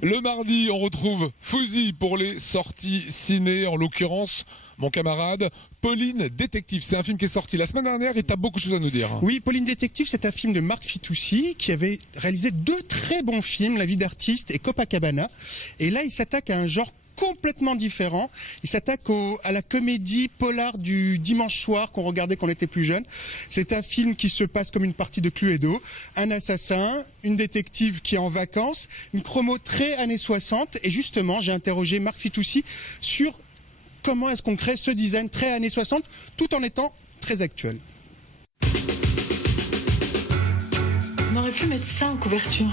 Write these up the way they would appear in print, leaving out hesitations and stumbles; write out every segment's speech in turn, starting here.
Le mardi, on retrouve Fouzi pour les sorties ciné, en l'occurrence, mon camarade, Pauline Détective. C'est un film qui est sorti la semaine dernière et tu as beaucoup de choses à nous dire. Oui, Pauline Détective, c'est un film de Marc Fitoussi qui avait réalisé 2 très bons films, La vie d'artiste et Copacabana. Et là, il s'attaque à un genre complètement différent. Il s'attaque à la comédie polar du dimanche soir qu'on regardait quand on était plus jeune. C'est un film qui se passe comme une partie de Cluedo. Un assassin, une détective qui est en vacances, une promo très années 60. Et justement, j'ai interrogé Marc Fitoussi sur comment est-ce qu'on crée ce design très années 60 tout en étant très actuel. On aurait pu mettre ça en couverture.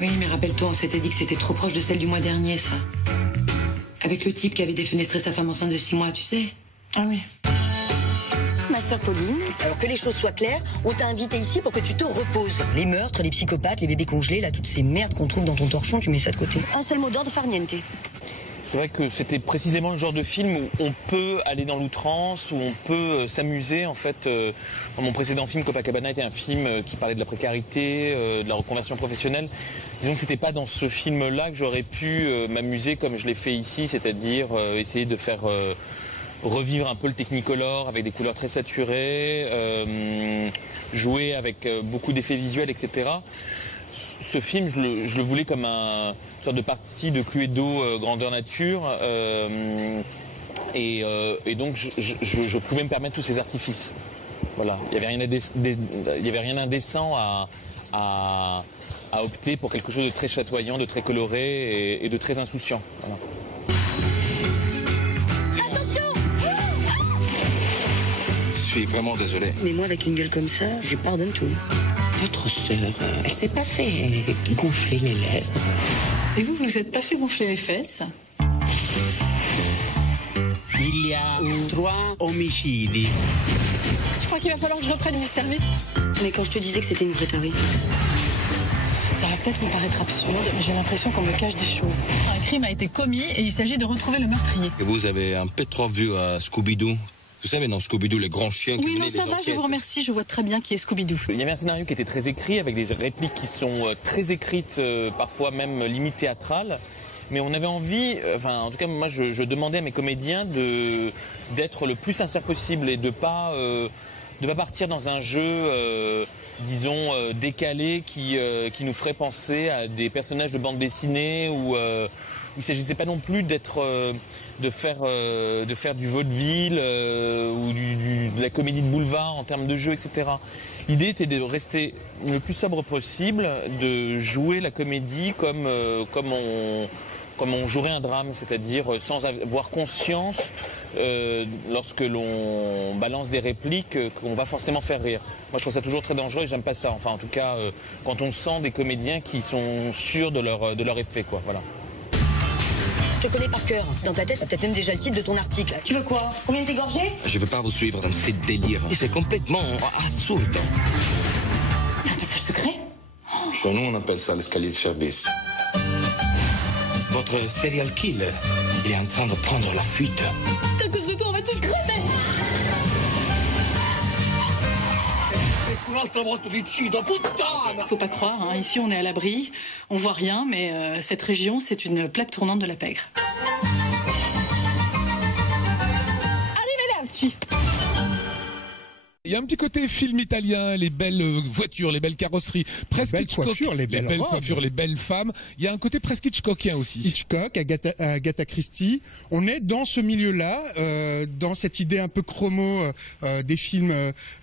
Oui, mais rappelle-toi, on s'était dit que c'était trop proche de celle du mois dernier, ça. Avec le type qui avait défenestré sa femme enceinte de 6 mois, tu sais. Ah oui. Ma sœur Pauline, alors que les choses soient claires, on t'a invité ici pour que tu te reposes. Les meurtres, les psychopathes, les bébés congelés, là, toutes ces merdes qu'on trouve dans ton torchon, tu mets ça de côté. Un seul mot d'ordre, farniente. C'est vrai que c'était précisément le genre de film où on peut aller dans l'outrance, où on peut s'amuser. En fait, mon précédent film, Copacabana, était un film qui parlait de la précarité, de la reconversion professionnelle. Disons que c'était pas dans ce film-là que j'aurais pu m'amuser comme je l'ai fait ici, c'est-à-dire essayer de faire revivre un peu le Technicolor avec des couleurs très saturées, jouer avec beaucoup d'effets visuels, etc. Ce film, je le voulais comme une sorte de partie de Cluedo grandeur nature, et donc je pouvais me permettre tous ces artifices. Voilà, il n'y avait rien d'indécent à opter pour quelque chose de très chatoyant, de très coloré et de très insouciant. Voilà. Je suis vraiment désolé. Mais moi, avec une gueule comme ça, je pardonne tout. Votre sœur, elle s'est pas fait gonfler les lèvres. Et vous vous êtes pas fait gonfler les fesses? Il y a 3 homicides. Je crois qu'il va falloir que je reprenne du service. Mais quand je te disais que c'était une prêterie. Ça va peut-être vous paraître absurde, mais j'ai l'impression qu'on me cache des choses. Un crime a été commis et il s'agit de retrouver le meurtrier. Et vous avez un peu trop vu à Scooby-Doo. Vous savez, dans Scooby-Doo, les grands chiens qui Oui, venaient non, ça des va, je vous remercie, je vois très bien qui est Scooby-Doo. Il y avait un scénario qui était très écrit, avec des répliques qui sont très écrites, parfois même limite théâtrales. Mais on avait envie, en tout cas moi je demandais à mes comédiens d'être le plus sincère possible et de pas partir dans un jeu, disons, décalé qui nous ferait penser à des personnages de bande dessinée où il ne s'agissait pas non plus de faire du vaudeville ou de la comédie de boulevard en termes de jeu, etc. L'idée était de rester le plus sobre possible, de jouer la comédie comme on jouerait un drame, c'est-à-dire sans avoir conscience, lorsque l'on balance des répliques, qu'on va forcément faire rire. Moi, je trouve ça toujours très dangereux et j'aime pas ça. Enfin, en tout cas, quand on sent des comédiens qui sont sûrs de leur effet, quoi. Voilà. Je te connais par cœur. Dans ta tête, t'as peut-être même déjà le titre de ton article. Tu veux quoi? On vient de t'égorger? Je veux pas vous suivre dans ces délires. C'est complètement absurde. C'est un passage secret? Chez nous, on appelle ça l'escalier de service. Votre serial killer, il est en train de prendre la fuite. C'est à cause de toi, on va tous crever! Faut pas croire, hein. Ici on est à l'abri, on voit rien, mais cette région c'est une plaque tournante de la pègre. Arrivederci! Il y a un petit côté film italien, les belles voitures, les belles carrosseries, presque Les belles coiffures, les belles robes. coiffures, les belles femmes. Il y a un côté presque Hitchcockien aussi. Hitchcock, Agatha Christie. On est dans ce milieu-là, dans cette idée un peu chromo des films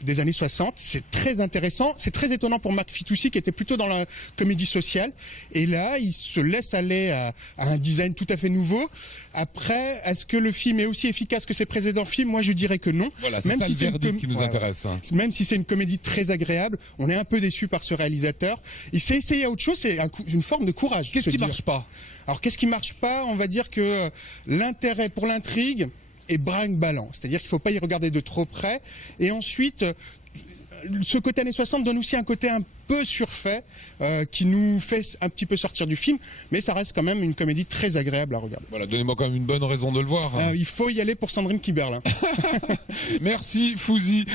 des années 60. C'est très intéressant. C'est très étonnant pour Marc Fitoussi qui était plutôt dans la comédie sociale. Et là, il se laisse aller à un design tout à fait nouveau. Après, est-ce que le film est aussi efficace que ses précédents films? Moi, je dirais que non. Voilà, c'est ça le verdict qui nous intéresse. Même si c'est une comédie très agréable, on est un peu déçu par ce réalisateur. Il s'est essayé à autre chose, c'est une forme de courage. Qu'est-ce qui marche pas? Alors, qu'est-ce qui marche pas? On va dire que l'intérêt pour l'intrigue est brinque-ballant. C'est-à-dire qu'il faut pas y regarder de trop près. Et ensuite, ce côté années 60 donne aussi un côté un peu surfait qui nous fait un petit peu sortir du film, mais ça reste quand même une comédie très agréable à regarder. Voilà, donnez-moi quand même une bonne raison de le voir. Il faut y aller pour Sandrine Kiberlin. Merci Fouzi.